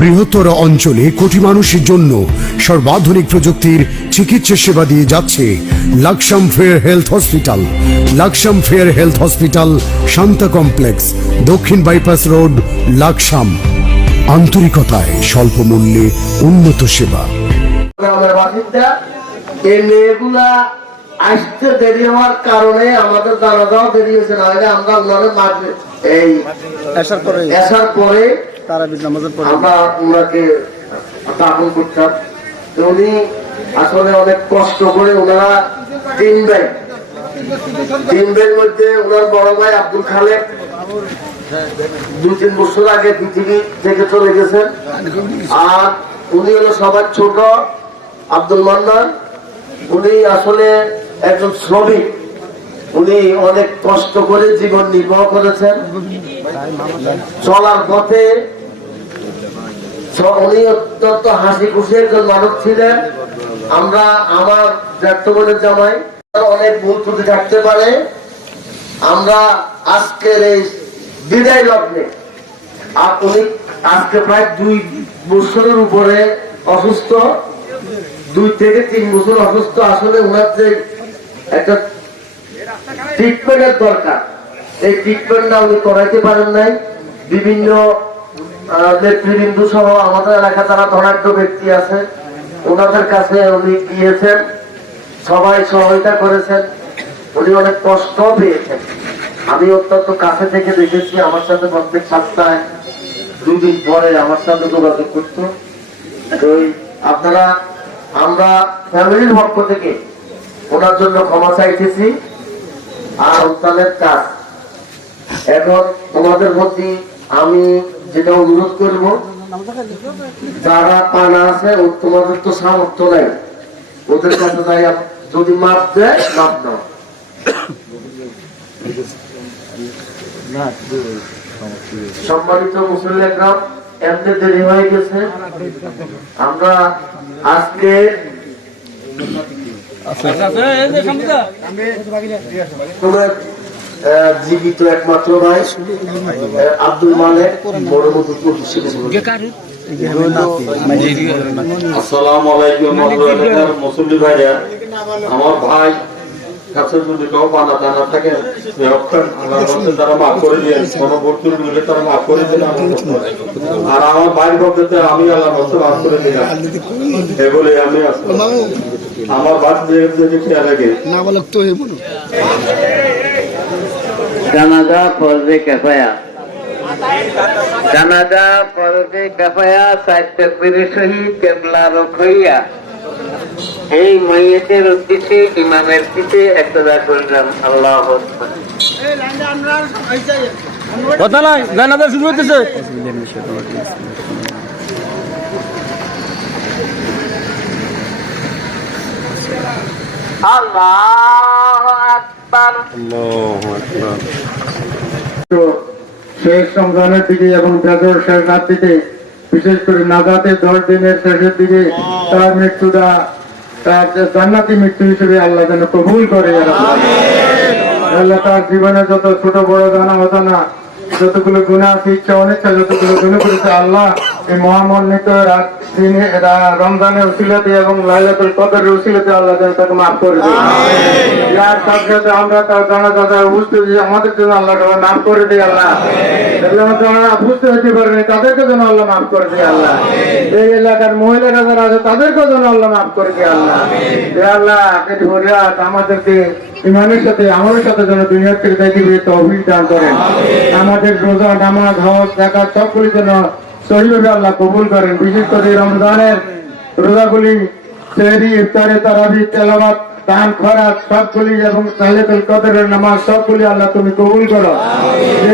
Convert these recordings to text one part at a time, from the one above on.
বৃহত্তর অঞ্চলে কোটি মানুষের জন্য সর্বাধুনিক প্রযুক্তির চিকিৎসা সেবা দিয়ে যাচ্ছে Laksam fair health hospital. Laksam fair health hospital Shanta complex দক্ষিণ বাইপাস রোড লাকসাম। আন্তরিকতায় স্বল্প মূল্যে উন্নত সেবা। এই মেয়েগুলা আসতে দেরি হওয়ার কারণে আমাদের জানাজাও দেরি হয়েছে না হলে আমরা ওনাদের মাঝে এই আসার পরে আসার পরে তারা বিদ নামাজের পরে। আমরা ওনাকে দাফন করতাম। উনি আসলে অনেক কষ্ট করে ওনারা তিন ভাই। তিন ভাইয়ের মধ্যে ওনার বড় ভাই আব্দুল খালেক। দু তিন বছর আগে পৃথিবী থেকে চলে গেছেন। আর উনি হলো সবার ছোট আব্দুল মান্নান। উনি আসলে একজন শ্রমিক। উনি অনেক কষ্ট করে জীবন নির্বাহ করেছেন। চলার পথে অত্যন্ত হাসি খুশি একজন মানুষ ছিলেন। আমরা আমার জামাই অনেক ভুল ত্রুটি থাকতে পারে। আমরা আজকের এই বিদায় লগ্নে, আর উনি আজকে প্রায় দুই বছরের উপরে অসুস্থ, দুই থেকে তিন বছর অসুস্থ। আসলে ওনার যে একটা ট্রিটমেন্টের দরকার, এই ট্রিটমেন্টটা উনি করাইতে পারেন নাই। বিভিন্ন নেতৃবৃন্দ সহ আমাদের এলাকা যারা ধনাঢ্য ব্যক্তি আছে, ওনাদের কাছে উনি গিয়েছেন, সবাই সহায়তা করেছেন। উনি অনেক কষ্ট পেয়েছেন। আমি অত্যন্ত কাছে থেকে দেখেছি, আমার সাথে প্রত্যেক সপ্তাহে দুই দিন পরে আমার সাথে যোগাযোগ করতো। আপনারা, আমরা ফ্যামিলির পক্ষ থেকে ওনার জন্য ক্ষমা চাইতেছি। আর সন্তানের কাজ। এখন তোমাদের প্রতি আমি যেটা অনুরোধ করব যারা পানা আছে তোমাদের তো সামর্থ্য নাই। ওদের কাছে আপ- যদি মাপ দেয় মাপ দাও। সম্মানিত মুসল্লিকরাম এমনি দেরি হয়ে গেছে। আমরা আজকে তোমার আহ, জীবিত একমাত্র ভাই আব্দুল মালেক বড় মধুর আসসালামু আলাইকুম এলাকার মুসল্লি ভাইরা আমার ভাই কাছে যদি কেউ বানা দানা থাকে তারা মাফ করে কোনো তারা মাফ করে দিন আর আমার ভাই ভক্ততে আমি আল্লাহর রাস্তায় মাফ করে দিলাম। এ বলে আমি আমার ভাই যে খেয়াল রাখে না বলে তো এই মনে জানাজা ফরজে কেফায়া। জানাজা ফরজে কেফায়া সাহিত্য পীরের সহিত কেবলা রক্ষইয়া এই মাইয়েতের উদ্দেশ্যে ইমামের পিঠে একটা করলাম আল্লাহ। কথা নাই জানাজা শুরু হইতেছে। আল্লাহু আকবার আল্লাহু আকবার তো শেষ রমজানের দিকে এবং বেজর শেষ রাত দিকে বিশেষ করে নাজাতের দশ দিনের শেষের দিকে তার মৃত্যুটা তার জান্নাতি মৃত্যু হিসেবে আল্লাহ যেন কবুল করে আল্লাহ তার জীবনে যত ছোট বড় জানা অজানা যতগুলো গুণা আছে ইচ্ছা অনিচ্ছা যতগুলো গুণ করেছে আল্লাহ এই মহামন্বিত রমজানের উসিলাতে এবং লাইলাতুল কদরের উসিলাতে আল্লাহ যেন তাকে মাফ করে যার সাথে সাথে আমরা তার জানা দাদা বুঝতে আমাদের জন্য আল্লাহ মাফ করে দেয় আল্লাহ। আমাদের বুঝতে হতে পারেনি তাদেরকে যেন আল্লাহ মাফ করে দেয় আল্লাহ। এই এলাকার মহিলারা যারা আছে তাদেরকেও যেন আল্লাহ মাফ করে দেয় আল্লাহ। যে আল্লাহ কেটে ভরিয়াত আমাদেরকে ইমানের সাথে আমাদের সাথে যেন দুনিয়ার থেকে দেখি তহবিল দান করেন। আমাদের রোজা নামাজ হজ জাকাত সবগুলি যেন সহিভাবে আল্লাহ কবুল করেন। বিশেষ করে রমজানের রোজাগুলি সেহরি ইফতারে তারাবি তেলাবাত দান সবগুলি এবং কদরের নামাজ সবগুলি আল্লাহ তুমি কবুল করো।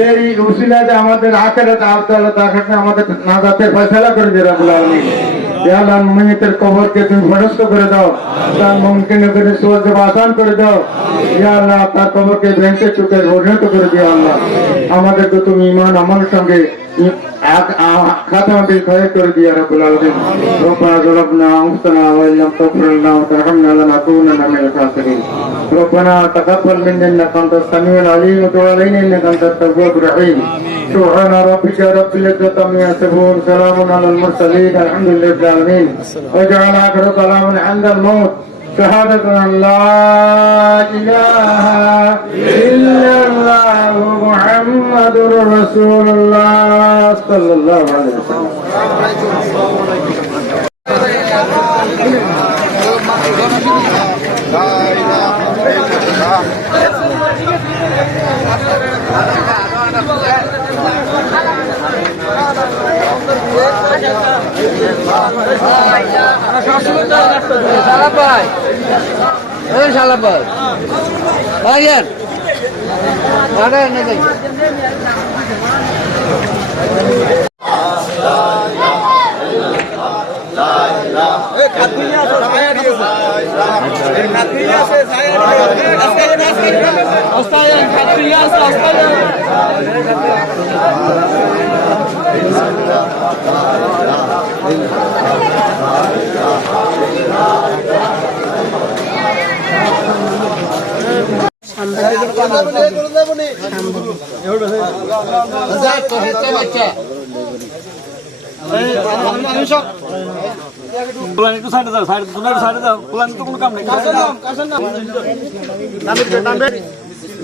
এই উসিলাতে আমাদের আখেরাত আমাদের নাজাতের ফয়সালা করে দিয়ে আল্লাহ মুমিনের কবরকে তুমি ভরস্ত করে দাও। তার মুমকিন করে সুয়াজ আসান করে দাও। ইয়া আল্লাহ তার কবরকে ভেঙে চুকে পরিণত করে দিও আল্লাহ। আমাদেরকে তুমি ইমান আমার সঙ্গে খাতাম بالخير করে দিও রব্বুল আলামিন ربنا ظلمنا انفسنا وان لم تغفر لنا وترحمنا لنكونن من الخاسرين ربنا تقبل منا انك انت السميع العليم وتب علينا انك انت التواب الرحيم سبحان ربك رب العزة عما يصفون سلام على المرسلين الحمد لله رب العالمين واجعل اخر كلامنا عند الموت شهادة أن لا إله إلا الله محمد رسول الله صلى الله عليه وسلم Thank you. এই শালাপাই ভাইয়ান আরে না দেখ বাচ্চা ফুলান একটু সাইডে দাও সাইড সাইডে দাও ফুলান তো কোনো কাম নেই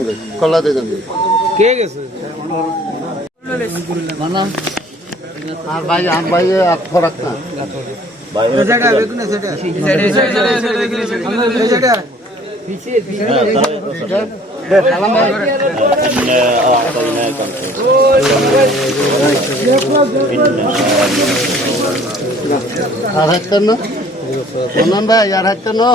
গই কলাতে আর ভাই আর ভাই আর ফরাক না আর হাইতেন না মনন ভাই আর হাইতেন না